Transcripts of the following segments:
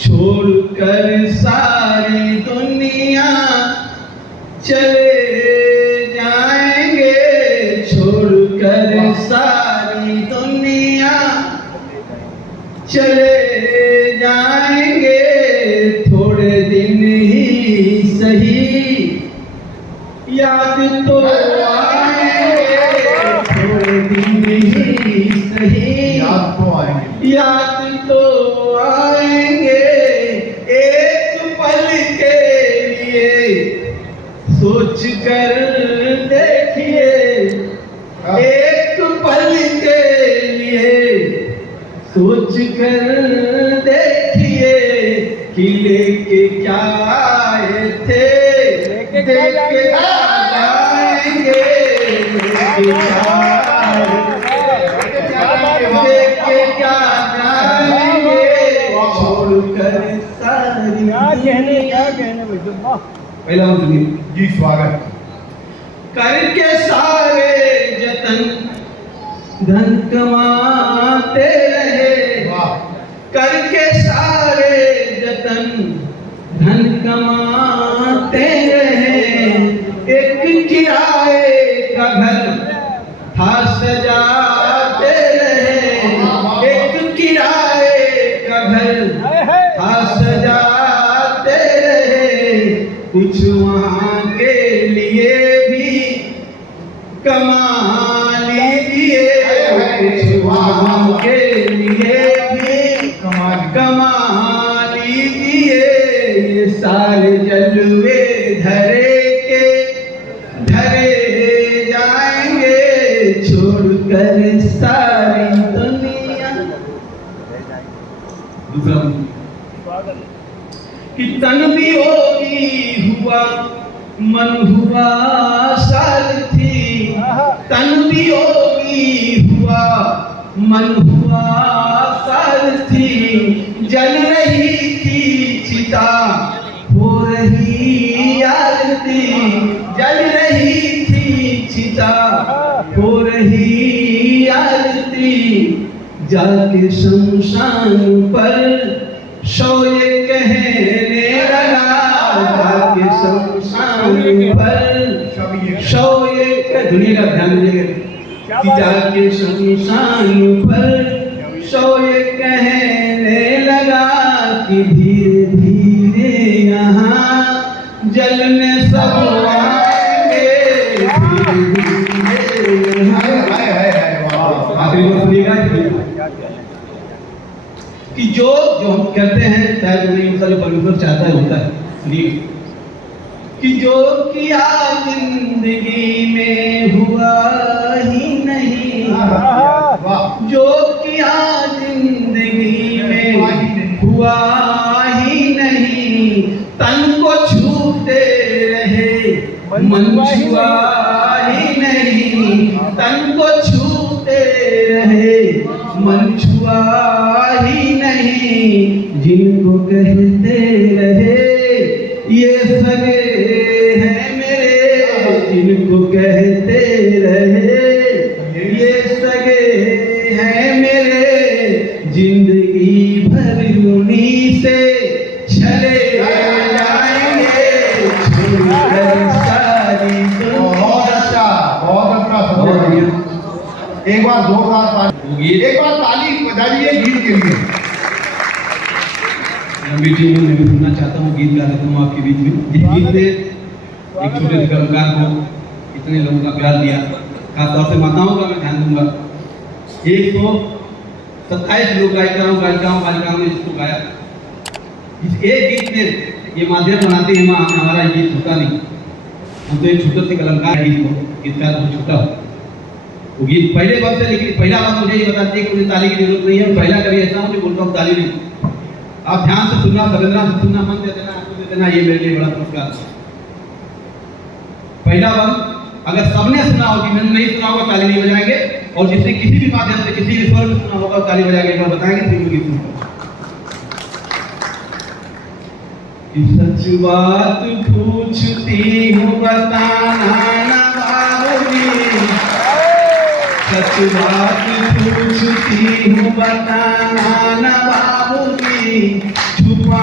छोड़कर सारी दुनिया चले जाएंगे, छोड़कर सारी दुनिया चले जाएंगे, थोड़े दिन ही सही याद तो आएंगे, थोड़े दिन ही सही याद तो आएंगे, एक पल के लिए सोच कर देखिए, एक पल के लिए सोच कर देखिए कि लेके क्या आए थे, देख के जाएंगे, देख के क्या जाएंगे, छोड़कर सारी पहला जी स्वागत। करके सारे जतन धन कमाते रहे, करके सारे जतन धन कमाते रहे, एक किराए का घर था सजाते रहे, एक किराए का घर था सजाते रहे, कुछ वहाँ के लिए भी कमा लीजिए, कुछ वहाँ के लिए भी कमा लीजिए, ये सारे जलवे धरे के धरे जाएंगे, छोड़कर सारी दुनिया। दूसरा कि तन भी होगी हुआ मन हुआ सारथी, तन भी होगी हुआ मन हुआ सारथी, जल रही थी चिता हो रही आरती, जल रही थी चिता हो रही आरती, जाके शमशान पर शौर्य कहने लगा, जाके शमशान पर शौर्य का दुनिया का ध्यान दीजिएगा कि जाके शमशान पर शौर्य कहने लगा कि धीरे धीरे यहाँ जलने सब आएंगे, कि जो हम कहते हैं शायद नहीं जो परमेश्वर चाहता है होता है, कि जो किया जिंदगी में हुआ ही नहीं, जो किया जिंदगी में हुआ ही नहीं, तन को छूते रहे मन छुआ ही नहीं, तन को छूते रहे मन छुआ ही नहीं, जिनको कहते रहे ये सगे हैं मेरे, जिनको कहते रहे ये सगे हैं मेरे, जिंदगी भर उन्हीं से चले जाएंगे, छोड़कर सारी दुनिया। बहुत अच्छा एक बार जोरदार ताली, एक बार ताली बजाइए गीत के लिए। लंबी टीम में मैं सुनना चाहता हूँ, गीत गा देता हूँ आपके बीच में। जिस गीत ने एक छोटे से कलाकार को इतने लोगों का प्यार दिया, खासतौर से माताओं का मैं ध्यान दूंगा। 127 लोग गायिकाओं बालिकाओं ने इसको गाया। इस एक गीत ने ये माध्यम बनाते हैं, हमारा गीत होता नहीं, हम तो एक छोटे से कलाकार गीत को, गीतकार बहुत छोटा हो वो गीत पहले बार से, लेकिन पहला बात मुझे ये बताती है कि मुझे ताली की जरूरत नहीं है। पहला कभी ऐसा हो जो बोलता हूँ ताली नहीं, आप ध्यान से सुनना, संवेदना से सुनना, मन दे देना, आपको दे देना, ये मेरे लिए बड़ा पुरस्कार। पहला बार अगर सबने सुना हो, कि मैंने नहीं सुना होगा ताली नहीं बजाएंगे, और जिसने किसी भी माध्यम से किसी भी स्वर में सुना होगा ताली बजाएंगे, एक बार बताएंगे फिर गीत सुनकर। सच बात पूछती हूँ बताना ना बाबूजी, सच बात पूछती हूँ बताना ना बाबूजी, छुपा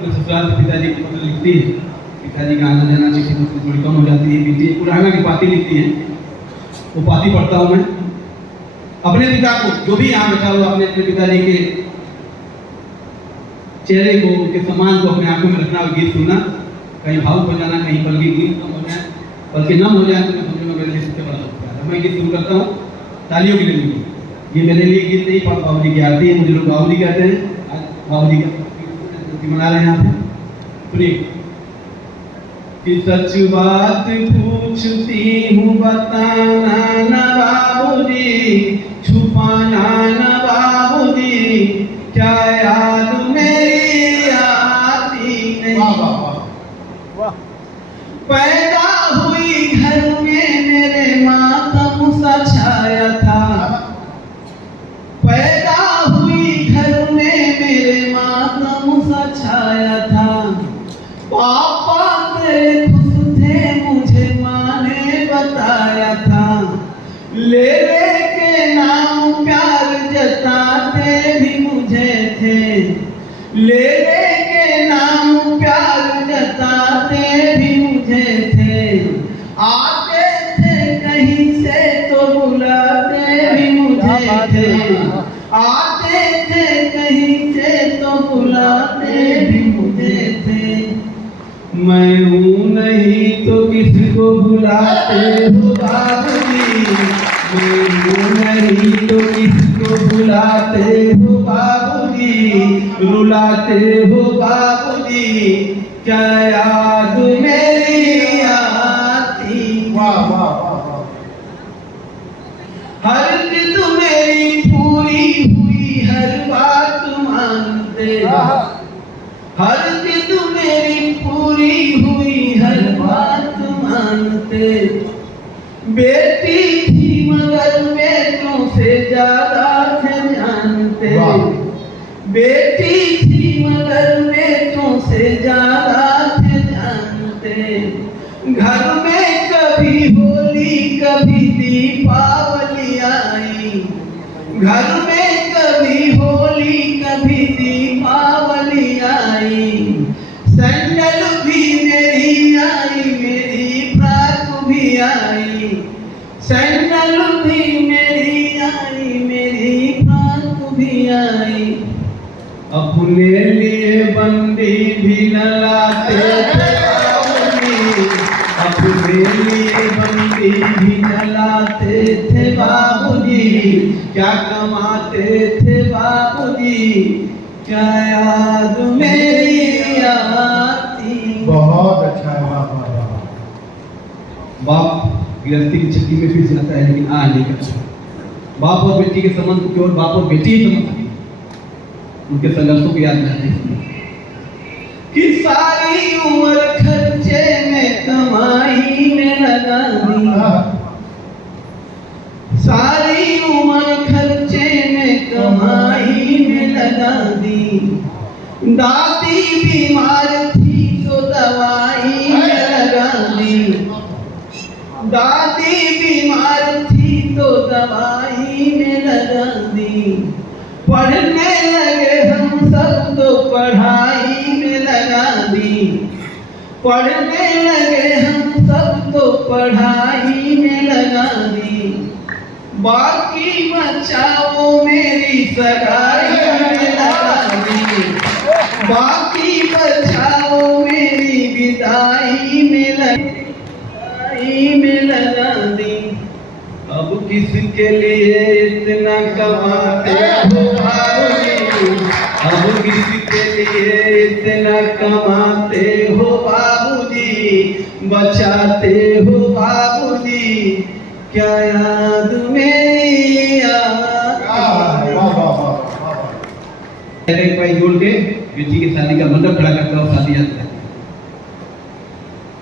अपने ससुराल से पिताजी को पत्र लिखती है, पिताजी का आना जाना चिट्ठी पत्र थोड़ी कम हो जाती है, बेटी पुराना की पाती लिखती है, वो पाती पढ़ता हूँ मैं। अपने पिता को, जो भी यहाँ बैठा हुआ, अपने पिताजी के चेहरे को, के सम्मान को अपने आंखों में रखना और गीत सुनना, कहीं भावुक हो जाना, कहीं पल की गीत कम हो जाए, बल्कि नम हो जाए, तो मैं समझूंगा मेरे लिए सबसे बड़ा उपकार है। मैं गीत शुरू करता हूँ तालियों के लिए। ये मेरे लिए गीत नहीं, बाबू जी की आरती है, मुझे लोग बाबू जी कहते हैं, आज बाबू जी का मना रहे हैं यहाँ पे। सुनिए कि सच बात पूछती हूँ बताना न बाबूजी, छुपाना न बाबूजी, क्या याद मेरी आती नहीं। पैदा हुई घर में मेरे मातम सा छाया था, पैदा हुई घर में मेरे मातम सा छाया था। पापा तेरे खुश थे मुझे माँ ने बताया था, लेवे के नाम प्यार जताते भी मुझे थे, लेवे के नाम प्यार जताते भी मुझे थे। आते थे कहीं से तो बुलाते भी मुझे थे, आते थे कहीं से तो बुलाते भी मुझे थे। मैं हूँ नहीं तो किसको बुलाते हो बाबूजी, मैं हूँ नहीं तो किसको बुलाते हो बाबूजी, रुलाते हो बाबूजी, क्या याद मेरी आती। वाह वाह वाह। हर जिद मेरी पूरी हुई, हर बात मानते, हर जिद मेरी पूरी हुई, हर बात मानते। बेटी थी मगर बेटों से ज्यादा थे जानते, बेटी थी मगर बेटों से ज्यादा थे जानते। घर में कभी होली कभी दीपावली आई, घर में कभी होली कभी दीपावली आई। सैंडल भी मेरी आई, मेरी फ्रॉक भी आई, सैंडल भी मेरी आई, मेरी फ्रॉक भी आई। अपने लिए बंदी भी न लाते थे बाबूजी, अपने लिए बंदी भी न लाते थे बाबूजी, क्या कमाते थे बाबूजी, क्या याद मेरी आती। बहुत अच्छा है। वाह वाह वाह। बाप गृहस्थी की छट्टी में फिर जाता है, लेकिन आ नहीं करता। बाप और बेटी के संबंध को केवल बाप और बेटी ही समझ सकती, उनके संघर्षों को याद नहीं कि सारी उम्र खर्चे में कमाई में लगा दी, सारी उम्र खर्चे में कमाई में लगा दी। दादी बीमार थी तो दवाई में लगा दी, दादी बीमार थी तो दवाई में लगा दी। पढ़ने लगे हम सब तो पढ़ाई में लगा दी, पढ़ने लगे हम सब तो पढ़ाई में लगा दी। बाकी बचाओ मेरी सगाई में लगा दी, बाकी बचाओ मेरी विदाई में लगा दी। अब किसके लिए इतना कमाते हो बाबूजी, अब किसके लिए इतना कमाते हो बाबूजी, बचाते हो बाबूजी, क्या याद मेरी आती। एक भाई जोड़ के बेटी की शादी का मंडप खड़ा करता हूँ, शादी याद है।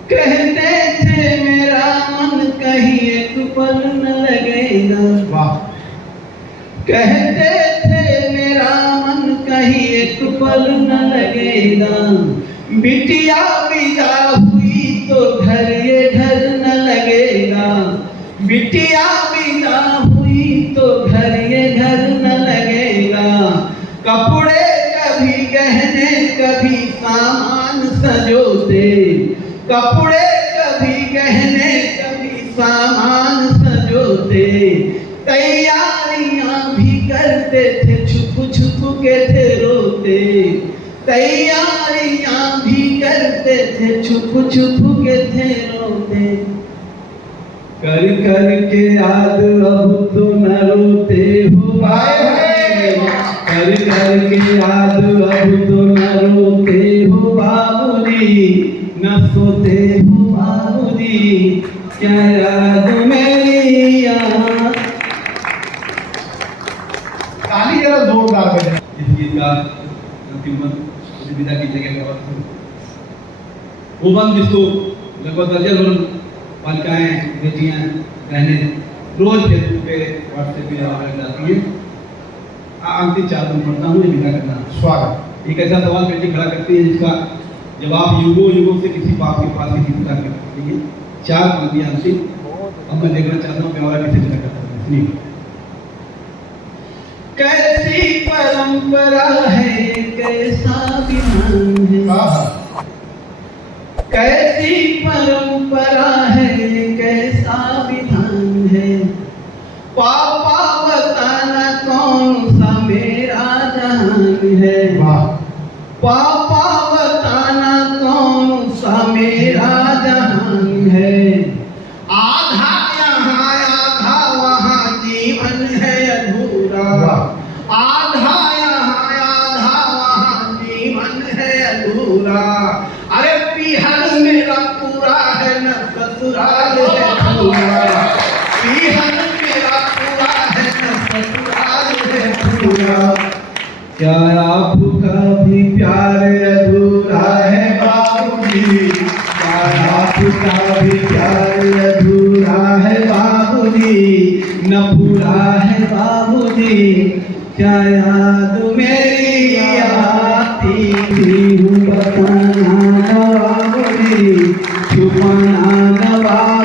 कहते थे मेरा मन कहीं एक पल न लगेगा, कहते थे मेरा मन कहीं एक पल न लगेगा। बिटिया विदा हुई तो घर ये घर न लगेगा, बिटिया विदा हुई तो घर ये घर न लगेगा। कपड़े कभी गहने कभी सामान सजोते, कपड़े कभी गहने कभी सामान सजोते, तैयारियां भी करते थे छुप छुप के थे रोते, तैयारियां भी करते थे छुप छुप के थे रोते, कर कर के याद अब तो न रोते हो भाई, कर कर के याद अब तो न रोते हो बाबूजी, न सोते हो बाबूजी, क्या याद मेरी याद। ताली जरा जोरदार बजाए। इस गीत का अंतिम बंद विदा की जगह पर वो बंद जिसको लगभग दर्जन भर बालिकाएं, बेटियां, बहनें रोज फेसबुक पे, व्हाट्सएप पे डालती है। अंतिम 4 दिन पढ़ता हूँ, विदा करना स्वागत। एक ऐसा सवाल बेटी खड़ा करती है जिसका जवाब युगों युगों से किसी बाप के पास किसी पिता के पास नहीं है। 4 पंक्तियां अंतिम, अब मैं देखना चाहता हूँ कि हमारा किसे विदा करता है। सुनिए। कैसी परंपरा है, कैसा विधान है, कैसी परंपरा है, कैसा विधान है, पापा बताना कौन सा मेरा जहान है, पापा बताना कौन सा मेरा जहान है, आधा यहाँ आधा वहाँ जीवन है अधूरा, आधा यहाँ आधा वहाँ जीवन है अधूरा, अरे पीहर मेरा पूरा है न ससुराल है पूरा, पीहर मेरा पूरा है न ससुराल है पूरा, क्या आपका भी प्यार अधूरा है बाबूजी, क्या आपका भी प्यार अधूरा है बाबूजी, न पूरा है बाबूजी, क्या याद मेरी आती थी बताना बाबूजी, छुपाना बाबूजी।